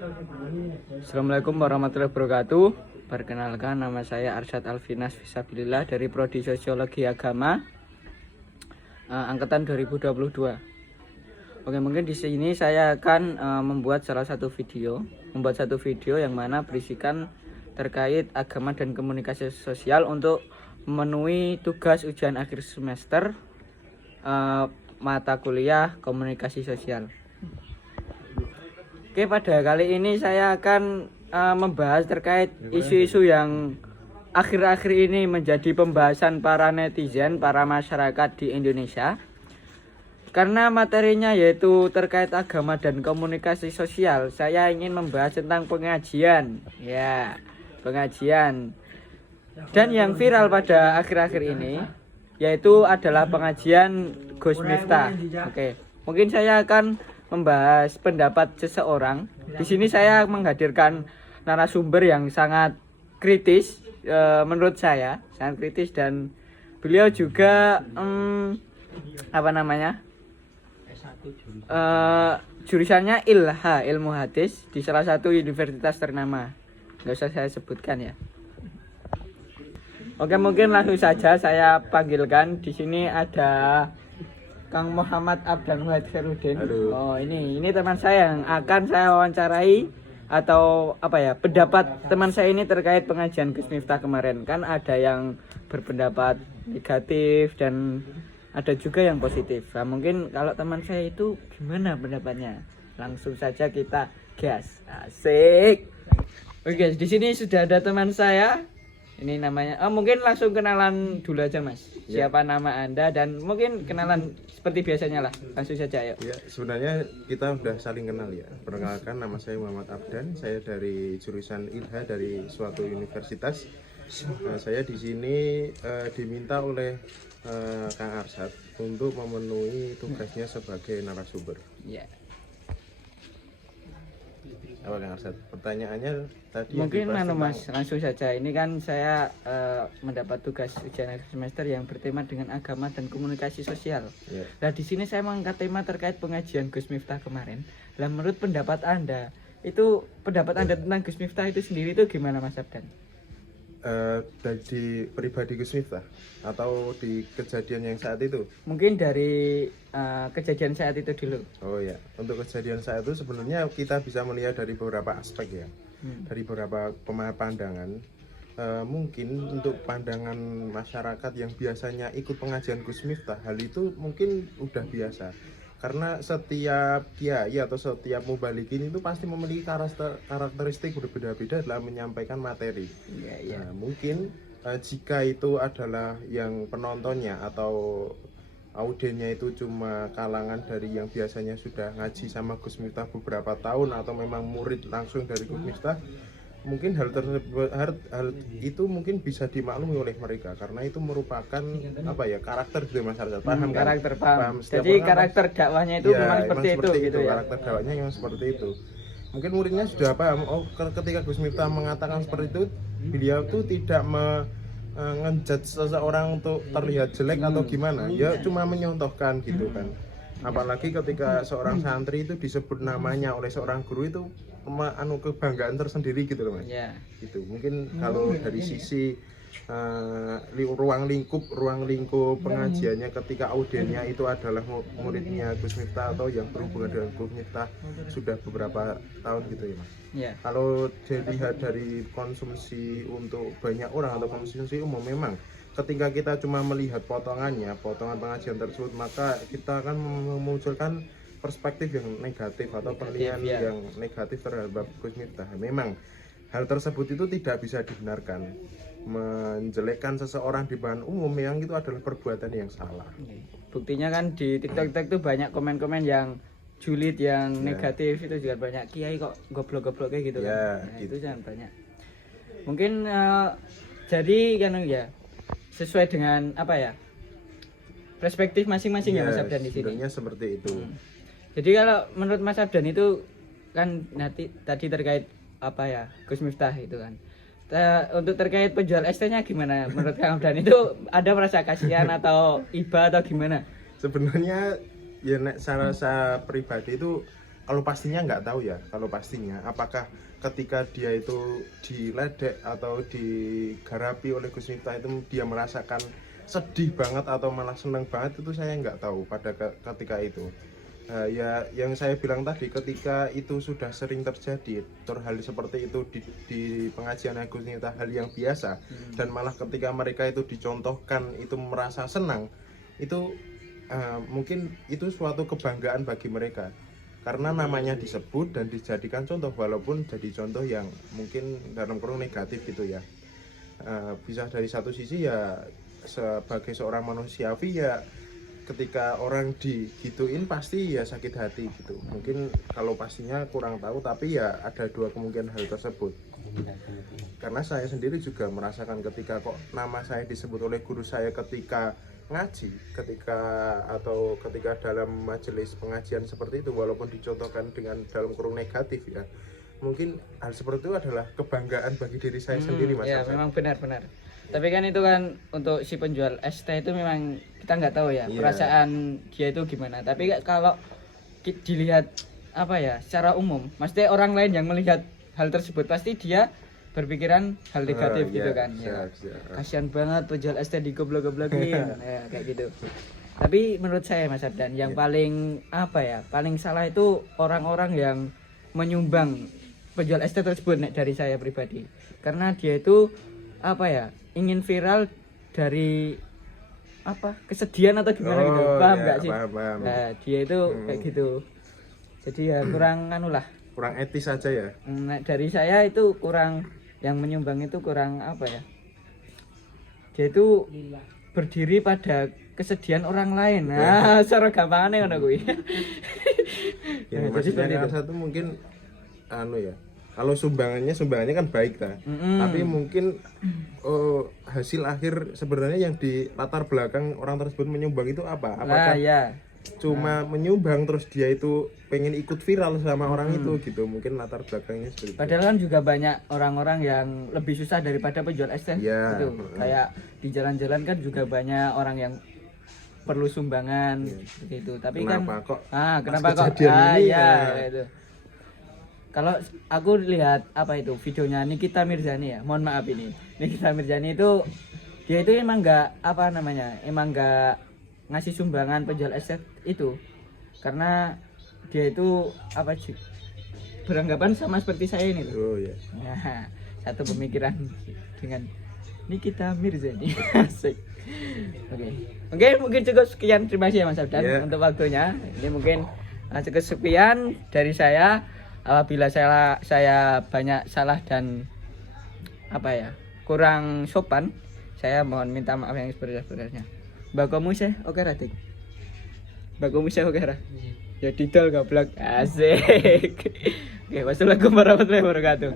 Assalamualaikum warahmatullahi wabarakatuh. Perkenalkan, nama saya Arsyad Alfinas Fisabilillah dari Prodi Sosiologi Agama angkatan 2022. Oke, mungkin di sini saya akan membuat satu video yang mana berisikan terkait agama dan komunikasi sosial untuk memenuhi tugas ujian akhir semester mata kuliah komunikasi sosial. Oke, pada kali ini saya akan membahas terkait isu-isu yang akhir-akhir ini menjadi pembahasan para netizen, para masyarakat di Indonesia. Karena materinya yaitu terkait agama dan komunikasi sosial, saya ingin membahas tentang pengajian. Ya, pengajian. Dan yang viral pada akhir-akhir ini yaitu adalah pengajian Gus Miftah. Oke, mungkin saya akan membahas pendapat seseorang. Di sini saya menghadirkan narasumber yang sangat kritis, menurut saya sangat kritis, dan beliau juga jurusannya ilmu hadis di salah satu universitas ternama. Nggak usah saya sebutkan ya. Oke, mungkin langsung saja saya panggilkan. Di sini ada Kang Muhammad Abdan Wahid Khairuddin. Oh, ini teman saya yang akan saya wawancarai, atau pendapat teman saya ini terkait pengajian Gus Miftah kemarin. Kan ada yang berpendapat negatif dan ada juga yang positif. Nah, mungkin kalau teman saya itu gimana pendapatnya? Langsung saja kita gas. Asik. Oke, guys, di sini sudah ada teman saya. Ini namanya, mungkin langsung kenalan dulu aja, Mas. Ya. Siapa nama Anda, dan mungkin kenalan seperti biasanya lah. Langsung saja, ayo. Ya, sebenarnya kita udah saling kenal ya. Perkenalkan, nama saya Muhammad Abdan. Saya dari jurusan ILHA dari suatu universitas. Saya di sini diminta oleh Kang Arsyad untuk memenuhi tugasnya sebagai narasumber. Ya. Apa Kang Arsyad? Pertanyaannya tadi mungkin Mas, langsung saja. Ini kan saya mendapat tugas ujian akhir semester yang bertema dengan agama dan komunikasi sosial. Ya. Nah, di sini saya mengangkat tema terkait pengajian Gus Miftah kemarin. Nah, menurut pendapat Anda tentang Gus Miftah itu sendiri itu gimana, Mas Abdan? Dari pribadi Gus Miftah atau di kejadian yang saat itu? Mungkin dari kejadian saat itu dulu. Oh ya, untuk kejadian saat itu sebenarnya kita bisa melihat dari beberapa aspek ya, dari beberapa pandangan. Mungkin untuk pandangan masyarakat yang biasanya ikut pengajian Gus Miftah, hal itu mungkin udah biasa. Karena setiap kiai atau setiap mubalikin itu pasti memiliki karakteristik berbeda-beda dalam menyampaikan materi. Nah, mungkin jika itu adalah yang penontonnya atau audiennya itu cuma kalangan dari yang biasanya sudah ngaji sama Gus Miftah beberapa tahun atau memang murid langsung dari Gus Miftah, mungkin hal itu mungkin bisa dimaklumi oleh mereka karena itu merupakan karakter gitu masyarakat. Paham kan? Paham. Jadi karakter dakwahnya itu memang seperti itu gitu ya. Karakter dakwahnya memang seperti itu. Mungkin muridnya sudah paham. Ketika Gus Miftah mengatakan seperti itu, beliau tuh tidak ngejudge seseorang untuk terlihat jelek atau gimana. Ya cuma menyontohkan gitu kan. Apalagi ketika seorang santri itu disebut namanya oleh seorang guru, itu kebanggaan tersendiri gitu loh, Mas. Yeah. Gitu. Mungkin kalau dari sisi ruang lingkup pengajiannya ketika audiennya itu adalah muridnya Gus Miftah atau yang berhubungan dengan Gus Miftah sudah beberapa tahun gitu ya, Mas. Yeah. Kalau dilihat dari konsumsi untuk banyak orang atau konsumsi umum, memang ketika kita cuma melihat potongan pengajian tersebut, maka kita akan memunculkan perspektif yang negatif atau penilaian yang negatif terhadap Gus Miftah. Memang hal tersebut itu tidak bisa dibenarkan. Menjelekkan seseorang di depan umum yang itu adalah perbuatan yang salah. Buktinya kan di TikTok itu banyak komen-komen yang julid, yang negatif, itu juga banyak. Kiai kok goblok-goblok kayak gitu kan. Nah, gitu. Itu jangan banyak. Mungkin jadi kan ya sesuai dengan perspektif masing-masing ya Mas Abdan di sini. Sebenarnya seperti itu. Jadi kalau menurut Mas Abdan itu kan tadi terkait Gus Miftah itu kan. Untuk terkait penjual ST-nya gimana menurut Kang Abdan? Itu ada merasa kasihan atau iba atau gimana? Sebenarnya ya saya pribadi itu kalau pastinya nggak tahu ya, kalau pastinya apakah ketika dia itu diledek atau digarapi oleh Gus Miftah itu dia merasakan sedih banget atau malah seneng banget, itu saya nggak tahu pada ketika itu. Ya yang saya bilang tadi, ketika itu sudah sering terjadi hal seperti itu di pengajian Gus Miftah, hal yang biasa, dan malah ketika mereka itu dicontohkan itu merasa senang, itu mungkin itu suatu kebanggaan bagi mereka karena namanya disebut dan dijadikan contoh, walaupun jadi contoh yang mungkin dalam kurung negatif gitu ya. Bisa dari satu sisi ya, sebagai seorang manusiawi ya, ketika orang digituin pasti ya sakit hati gitu. Mungkin kalau pastinya kurang tahu, tapi ya ada dua kemungkinan hal tersebut. Karena saya sendiri juga merasakan ketika kok nama saya disebut oleh guru saya ketika ngaji, ketika dalam majelis pengajian seperti itu, walaupun dicontohkan dengan dalam kurung negatif ya, mungkin hal seperti itu adalah kebanggaan bagi diri saya sendiri, Mas. Ya, memang benar-benar. Tapi kan itu kan untuk si penjual es teh itu memang kita nggak tahu ya perasaan dia itu gimana. Tapi kalau dilihat apa ya secara umum, maksudnya orang lain yang melihat hal tersebut pasti dia berpikiran hal negatif gitu kan. Kasihan banget penjual es teh digoblok-goblokin ya, kayak gitu. Tapi menurut saya Mas Ardan yang paling apa ya, paling salah itu orang-orang yang menyumbang penjual es teh tersebut dari saya pribadi. Karena dia itu apa ya, ingin viral dari apa kesedihan atau gimana gitu, paham nggak sih? Paham. Nah dia itu kayak gitu, jadi ya kurang kurang etis aja ya. Nah, dari saya itu kurang, yang menyumbang itu kurang apa ya, dia itu berdiri pada kesedihan orang lain. Nah secara gampangannya ngono kuwi. Ya maksudnya kan satu mungkin ya, kalau sumbangannya kan baik tapi mungkin hasil akhir sebenarnya yang di latar belakang orang tersebut menyumbang itu apakah cuma menyumbang terus dia itu pengen ikut viral sama orang itu gitu, mungkin latar belakangnya seperti itu. Padahal kan juga banyak orang-orang yang lebih susah daripada penjual es teh gitu. Kayak di jalan-jalan kan juga banyak orang yang perlu sumbangan seperti itu. Tapi kenapa kok itu. Kalau aku lihat apa itu videonya Nikita Mirzani ya, mohon maaf ini Nikita Mirzani itu dia itu emang nggak ngasih sumbangan penjual es teh itu karena dia itu apa sih beranggapan sama seperti saya ini tuh. Nah, satu pemikiran dengan Nikita Mirzani. Asik. Oke, mungkin cukup sekian, terima kasih ya Mas Ardan untuk waktunya. Ini mungkin cukup sekian dari saya. Apabila saya banyak salah dan apa ya kurang sopan, saya mohon minta maaf yang sebenarnya. Bakomu sih oke ratik. Bakomu sih oke ra. Ya didol goblok. Asik. Oke, wassalamualaikum warahmatullahi wabarakatuh.